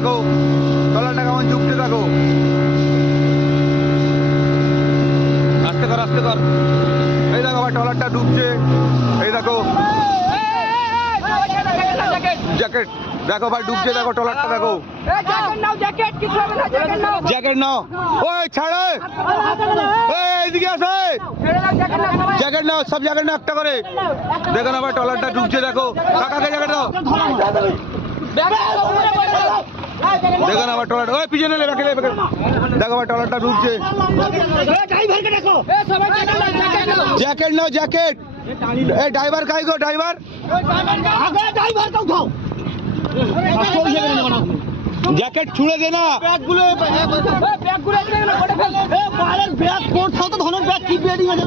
দেখো ট্রলারটা কেমন ঝুঁকছে দেখো। আস্তে কর আস্তে কর। এই দেখো ভাই ট্রলারটা ডুবছে। এই দেখো জ্যাকেট দেখো ভাই ডুবছে দেখো ট্রলারটা দেখো। জ্যাকেট নাও। ওই ছাড়ে এইদিকে আসে। জ্যাকেট নাও সব জ্যাকেট নাও একটা করে। দেখো না ভাই ট্রলারটা ডুবছে দেখো। কাকাকে জ্যাকেট দাও। দেখো না ভাই ট্রলার ওই পিছনে দেখো ভাই ট্রলারটা ডুবছে। জ্যাকেট নাও জ্যাকেট। এই ড্রাইভার কাই গো ড্রাইভার। জ্যাকেট ছুঁড়ে দে না। ব্যাগগুলো ব্যাগ কোট থাকতো ধনের ব্যাগ কি বেডিং আছে